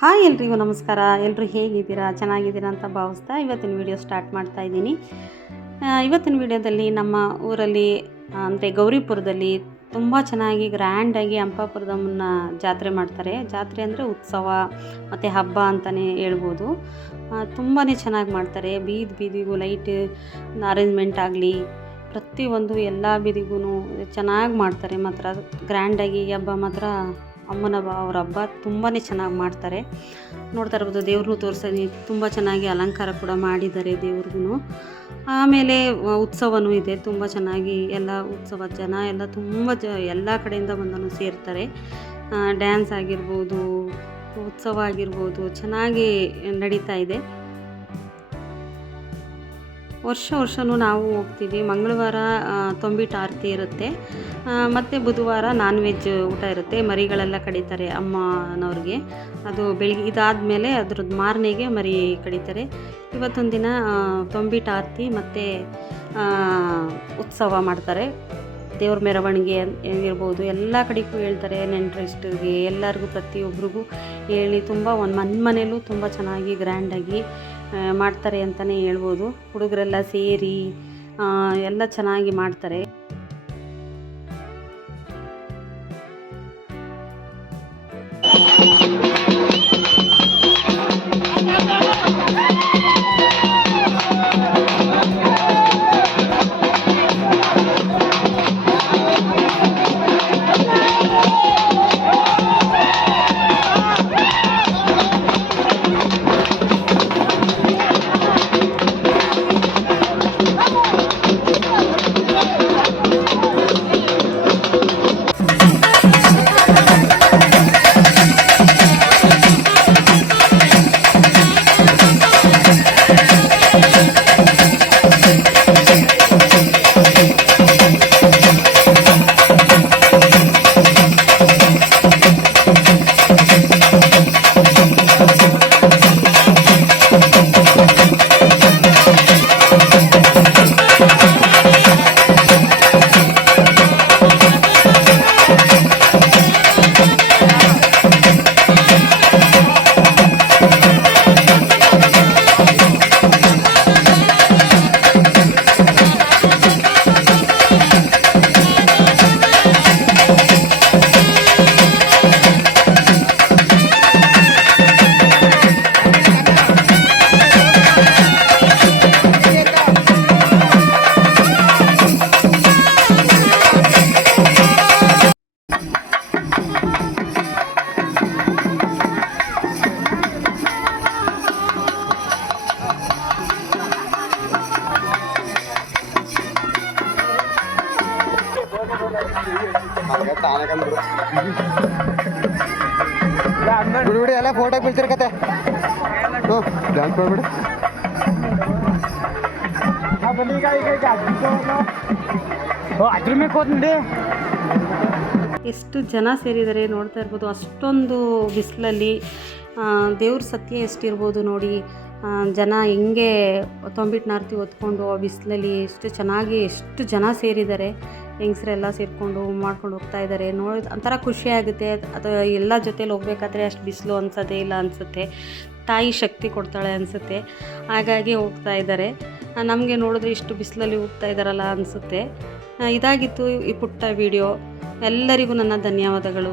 Hi ಎಲ್ರಿಗೂ ನಮಸ್ಕಾರ. ಎಲ್ಲರೂ ಹೇಗಿದ್ದೀರಾ? ಚೆನ್ನಾಗಿದ್ದೀರಾ ಅಂತ ಭಾವಿಸ್ತಾ ಇವತ್ತಿನ ವಿಡಿಯೋ ಸ್ಟಾರ್ಟ್ ಮಾಡ್ತಾ ಇದ್ದೀನಿ. ಇವತ್ತಿನ ವಿಡಿಯೋದಲ್ಲಿ ನಮ್ಮ ಊರಲ್ಲಿ ಅಂದರೆ ಗೌರಿಪುರದಲ್ಲಿ ತುಂಬ ಚೆನ್ನಾಗಿ ಗ್ರ್ಯಾಂಡಾಗಿ ಹಂಪಾಪುರದಮ್ಮನ ಜಾತ್ರೆ ಮಾಡ್ತಾರೆ. ಜಾತ್ರೆ ಅಂದರೆ ಉತ್ಸವ, ಮತ್ತು ಹಬ್ಬ ಅಂತಲೇ ಹೇಳ್ಬೋದು. ತುಂಬಾ ಚೆನ್ನಾಗಿ ಮಾಡ್ತಾರೆ. ಬೀದಿ ಬೀದಿಗೂ ಲೈಟ್ ಅರೇಂಜ್ಮೆಂಟ್ ಆಗಲಿ, ಪ್ರತಿಯೊಂದು ಎಲ್ಲ ಬೀದಿಗೂ ಚೆನ್ನಾಗಿ ಮಾಡ್ತಾರೆ. ಮಾತ್ರ ಗ್ರ್ಯಾಂಡಾಗಿ ಹಬ್ಬ ಮಾತ್ರ ಅಮ್ಮನ ಅವ್ರ ಹಬ್ಬ ತುಂಬಾ ಚೆನ್ನಾಗಿ ಮಾಡ್ತಾರೆ. ನೋಡ್ತಾ ಇರ್ಬೋದು ದೇವ್ರನ್ನೂ ತೋರಿಸಿ ತುಂಬ ಚೆನ್ನಾಗಿ ಅಲಂಕಾರ ಕೂಡ ಮಾಡಿದ್ದಾರೆ ದೇವ್ರಿಗೂ ಆಮೇಲೆ ಉತ್ಸವವೂ ಇದೆ. ತುಂಬ ಚೆನ್ನಾಗಿ ಎಲ್ಲ ಉತ್ಸವ, ಜನ ಎಲ್ಲ ತುಂಬ ಜ, ಎಲ್ಲ ಕಡೆಯಿಂದ ಬಂದನು ಸೇರ್ತಾರೆ. ಡ್ಯಾನ್ಸ್ ಆಗಿರ್ಬೋದು, ಉತ್ಸವ ಆಗಿರ್ಬೋದು, ಚೆನ್ನಾಗಿ ನಡೀತಾ ಇದೆ. ವರ್ಷ ವರ್ಷವೂ ನಾವು ಹೋಗ್ತೀವಿ. ಮಂಗಳವಾರ ತೊಂಬಿಟ್ಟು ಆರತಿ ಇರುತ್ತೆ. ಮತ್ತು ಬುಧವಾರ ನಾನ್ ವೆಜ್ ಊಟ ಇರುತ್ತೆ. ಮರಿಗಳೆಲ್ಲ ಕಡಿತಾರೆ ಅಮ್ಮನವ್ರಿಗೆ. ಅದು ಬೆಳಿಗ್ಗೆ ಇದಾದಮೇಲೆ ಅದ್ರದ್ದು ಮಾರನೆಗೆ ಮರಿ ಕಡಿತಾರೆ. ಇವತ್ತೊಂದು ದಿನ ತೊಂಬಿಟ್ಟು ಆರತಿ ಮತ್ತು ಉತ್ಸವ ಮಾಡ್ತಾರೆ. ದೇವ್ರ ಮೆರವಣಿಗೆ ಇರ್ಬೋದು. ಎಲ್ಲ ಕಡೆಗೂ ಹೇಳ್ತಾರೆ. ನೆಂಟ್ರೆಸ್ಟ್ಗೆ ಎಲ್ಲರಿಗೂ ಪ್ರತಿಯೊಬ್ಬರಿಗೂ ಹೇಳಿ, ತುಂಬ ಒಂದು ಮನೆ ಮನೆಯಲ್ಲೂ ತುಂಬ ಚೆನ್ನಾಗಿ ಗ್ರ್ಯಾಂಡಾಗಿ ಮಾಡ್ತಾರೆ ಅಂತಲೇ ಹೇಳ್ಬೋದು. ಹುಡುಗರೆಲ್ಲ ಸೇರಿ ಎಲ್ಲ ಚೆನ್ನಾಗಿ ಮಾಡ್ತಾರೆ. ಬಿಡು ಬಿಡಿ ಎಲ್ಲ ಫೋಟೋ ಬೀಳ್ತಿರ್ಕತೆ. ಹ್ಞೂ ಡ್ಯಾನ್ಸ್ ಮಾಡ್ಬಿಡಿ. ಅದ್ರ ಮೇಲೆ ಎಷ್ಟು ಜನ ಸೇರಿದ್ದಾರೆ ನೋಡ್ತಾ ಇರ್ಬೋದು. ಅಷ್ಟೊಂದು ಬಿಸಿಲಲ್ಲಿ ದೇವ್ರ ಸತ್ಯ ಎಷ್ಟಿರ್ಬೋದು ನೋಡಿ. ಜನ ಹೆಂಗೆ ತೊಂಬಿಟ್ಟು ನಾರ್ತಿ ಹೊತ್ಕೊಂಡು ಆ ಬಿಸಿಲಲ್ಲಿ ಎಷ್ಟು ಚೆನ್ನಾಗಿ ಎಷ್ಟು ಜನ ಸೇರಿದ್ದಾರೆ. ಹೆಂಗಸ್ರೆಲ್ಲ ಸೇರಿಕೊಂಡು ಮಾಡ್ಕೊಂಡು ಹೋಗ್ತಾ ಇದ್ದಾರೆ. ನೋಡಿ ಒಂಥರ ಖುಷಿ ಆಗುತ್ತೆ. ಎಲ್ಲ ಜೊತೇಲಿ ಹೋಗ್ಬೇಕಾದ್ರೆ ಅಷ್ಟು ಬಿಸಿಲು ಅನ್ಸೋದೇ ಇಲ್ಲ ಅನಿಸುತ್ತೆ. ತಾಯಿ ಶಕ್ತಿ ಕೊಡ್ತಾಳೆ ಅನಿಸುತ್ತೆ. ಹಾಗಾಗಿ ಹೋಗ್ತಾ ಇದ್ದಾರೆ. ನಮಗೆ ನೋಡಿದ್ರೆ ಇಷ್ಟು ಬಿಸಿಲಲ್ಲಿ ಹೋಗ್ತಾ ಇದ್ದಾರಲ್ಲ ಅನಿಸುತ್ತೆ. ಇದಾಗಿತ್ತು ಈ ಪುಟ್ಟ ವಿಡಿಯೋ ಎಲ್ಲರಿಗೂ ನನ್ನ ಧನ್ಯವಾದಗಳು.